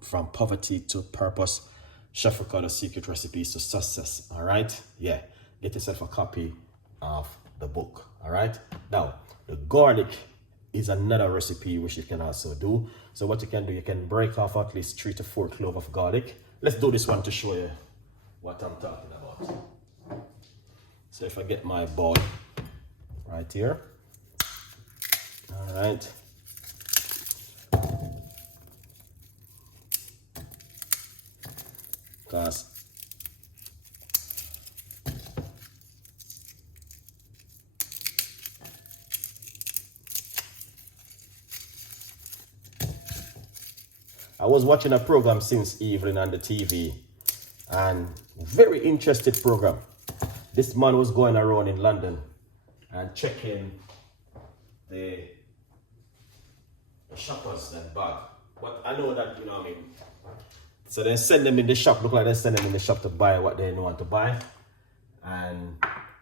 from poverty to purpose. Chef Ricardo Secret Recipes to Success. All right? Yeah. Get yourself a copy of the book. All right? Now, the garlic is another recipe which you can also do. So what you can do, you can break off at least 3 to 4 cloves of garlic. Let's do this one to show you what I'm talking about. So if I get my bowl right here. All right. Because I was watching a program since evening on the TV, and very interesting program. This man was going around in London and checking the shoppers and bag. But I know that, you know what I mean. So they send them in the shop, look like they send them in the shop to buy what they want to buy. And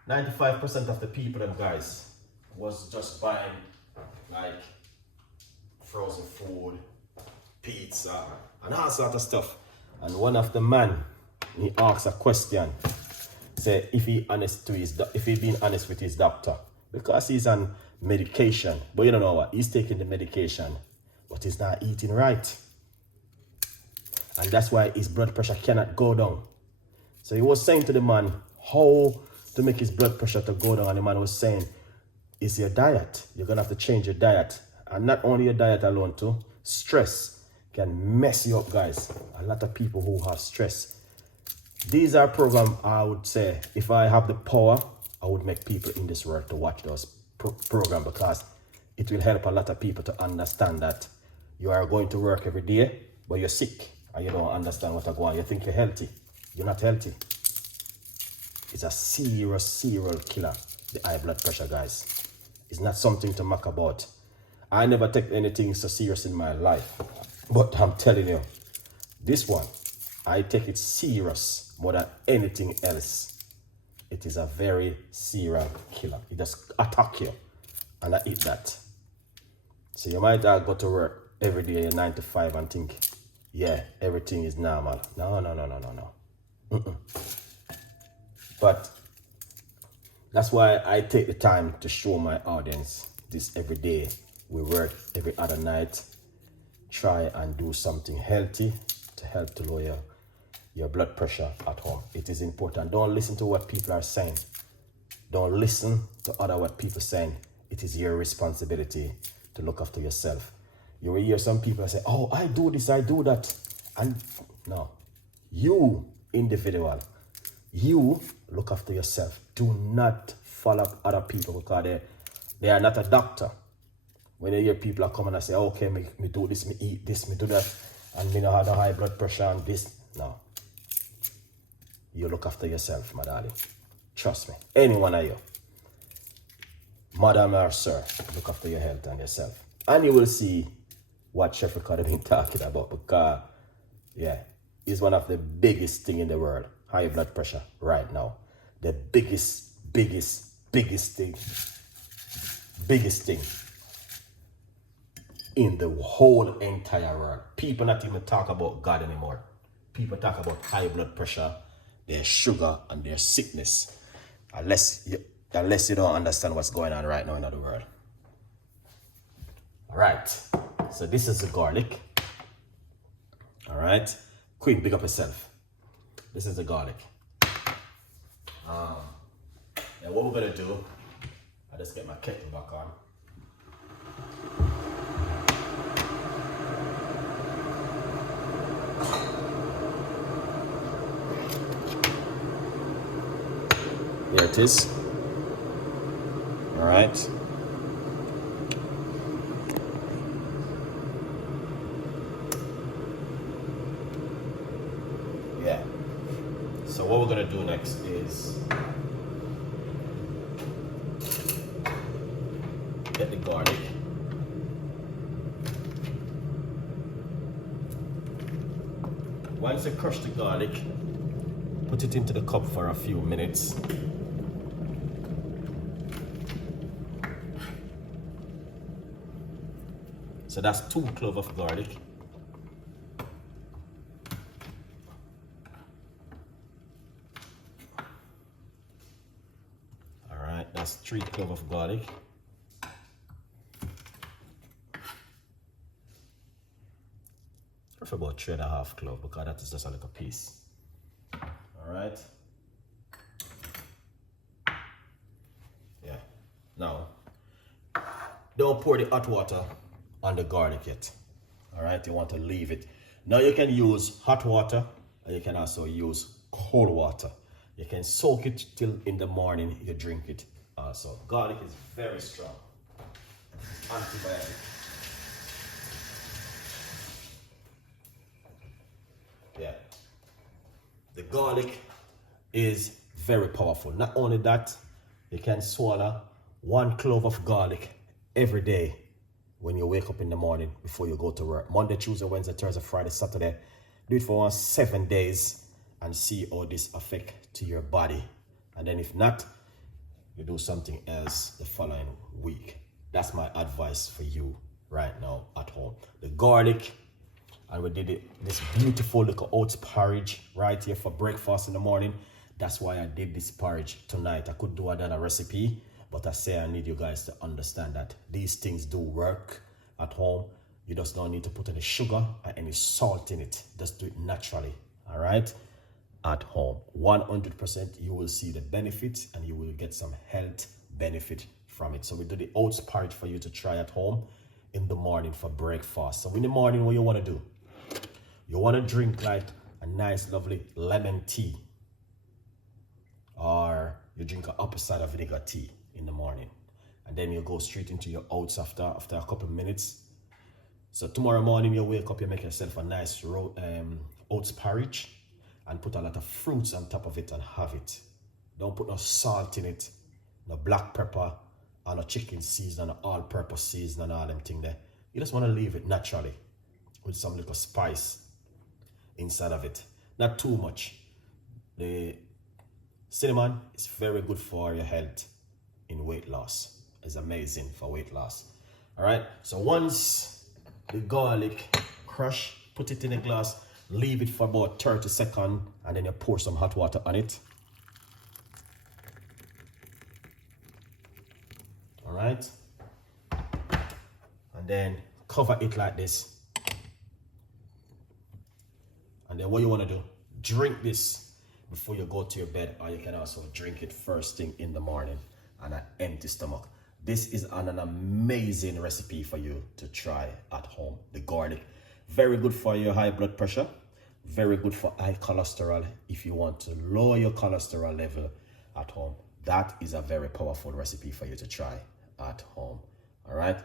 95% of the people and guys was just buying like frozen food, pizza, and all sort of stuff. And one of the man, he asked a question, say if he been honest with his doctor, because he's on medication. But you don't know what, he's taking the medication, but he's not eating right. And that's why his blood pressure cannot go down. So he was saying to the man how to make his blood pressure to go down. And the man was saying, it's your diet. You're going to have to change your diet. And not only your diet alone too, stress can mess you up, guys. A lot of people who have stress. These are programs, I would say, if I have the power, I would make people in this world to watch those programs, because it will help a lot of people to understand that you are going to work every day, but you're sick. And you don't understand what's going on. You think you're healthy. You're not healthy. It's a serious serial killer, the high blood pressure, guys. It's not something to mock about. I never take anything so serious in my life. But I'm telling you, this one, I take it serious more than anything else. It is a very serial killer. It just attack you. And I eat that. So you might go to work every day 9 to 5 and think, yeah, everything is normal. No. But that's why I take the time to show my audience this every day. We work every other night. Try and do something healthy to help to lower your blood pressure at home. It is important. Don't listen to what people are saying. Don't listen to what people are saying. It is your responsibility to look after yourself. You will hear some people say, oh, I do this, I do that. And no, you individual, you look after yourself. Do not follow other people, because they are not a doctor. When you hear people are coming and say, okay, me do this, me eat this, me do that, and me not have the high blood pressure and this. No. You look after yourself, my darling. Trust me. Any one of you, madam or sir, look after your health and yourself. And you will see what Chef Ricardo been talking about, because yeah, it's one of the biggest thing in the world, high blood pressure right now. The biggest thing in the whole entire world. People not even talk about God anymore. People talk about high blood pressure, their sugar, and their sickness. Unless you don't understand what's going on right now in the world. All right. So this is the garlic. All right. Quick, big up yourself. This is the garlic. And what we're gonna do, I just get my kettle back on. There it is. All right. Yeah. So what we're gonna do next is get the garlic. Once you crush the garlic, put it into the cup for a few minutes. So that's 2 cloves of garlic. nice 3 cloves of garlic. For about 3.5 cloves, because that is just a little piece. All right. Yeah. Now, don't pour the hot water on the garlic yet. All right. You want to leave it. Now you can use hot water, and you can also use cold water. You can soak it till in the morning. You drink it. Also, garlic is very strong. Antibiotic. Yeah, the garlic is very powerful. Not only that, you can swallow 1 clove of garlic every day when you wake up in the morning before you go to work. Monday, Tuesday, Wednesday, Thursday, Friday, Saturday. Do it for 7 days and see how this affects to your body. And then if not, you do something else the following week. That's my advice for you right now at home. The garlic. And we did this beautiful little oats porridge right here for breakfast in the morning. That's why I did this porridge tonight. I could do another recipe, but I say I need you guys to understand that these things do work at home. You just don't need to put any sugar or any salt in it. Just do it naturally, all right? At home. 100% you will see the benefits and you will get some health benefit from it. So we do the oats porridge for you to try at home in the morning for breakfast. So in the morning, what you want to do? You want to drink like a nice, lovely lemon tea. Or you drink an apple cider vinegar tea in the morning. And then you go straight into your oats after a couple of minutes. So tomorrow morning, you wake up, you make yourself a nice oats porridge and put a lot of fruits on top of it and have it. Don't put no salt in it, no black pepper, or no chicken seasoning, no all-purpose seasoning, and all them things there. You just want to leave it naturally with some little spice inside of it. Not too much. The cinnamon is very good for your health in weight loss. It's amazing for weight loss. All right. So once the garlic crush, put it in a glass, leave it for about 30 seconds, and then you pour some hot water on it. All right. And then cover it like this. And then what you want to do, drink this before you go to your bed, or you can also drink it first thing in the morning on an empty stomach. This is an amazing recipe for you to try at home. The garlic, very good for your high blood pressure, very good for high cholesterol. If you want to lower your cholesterol level at home, that is a very powerful recipe for you to try at home. All right.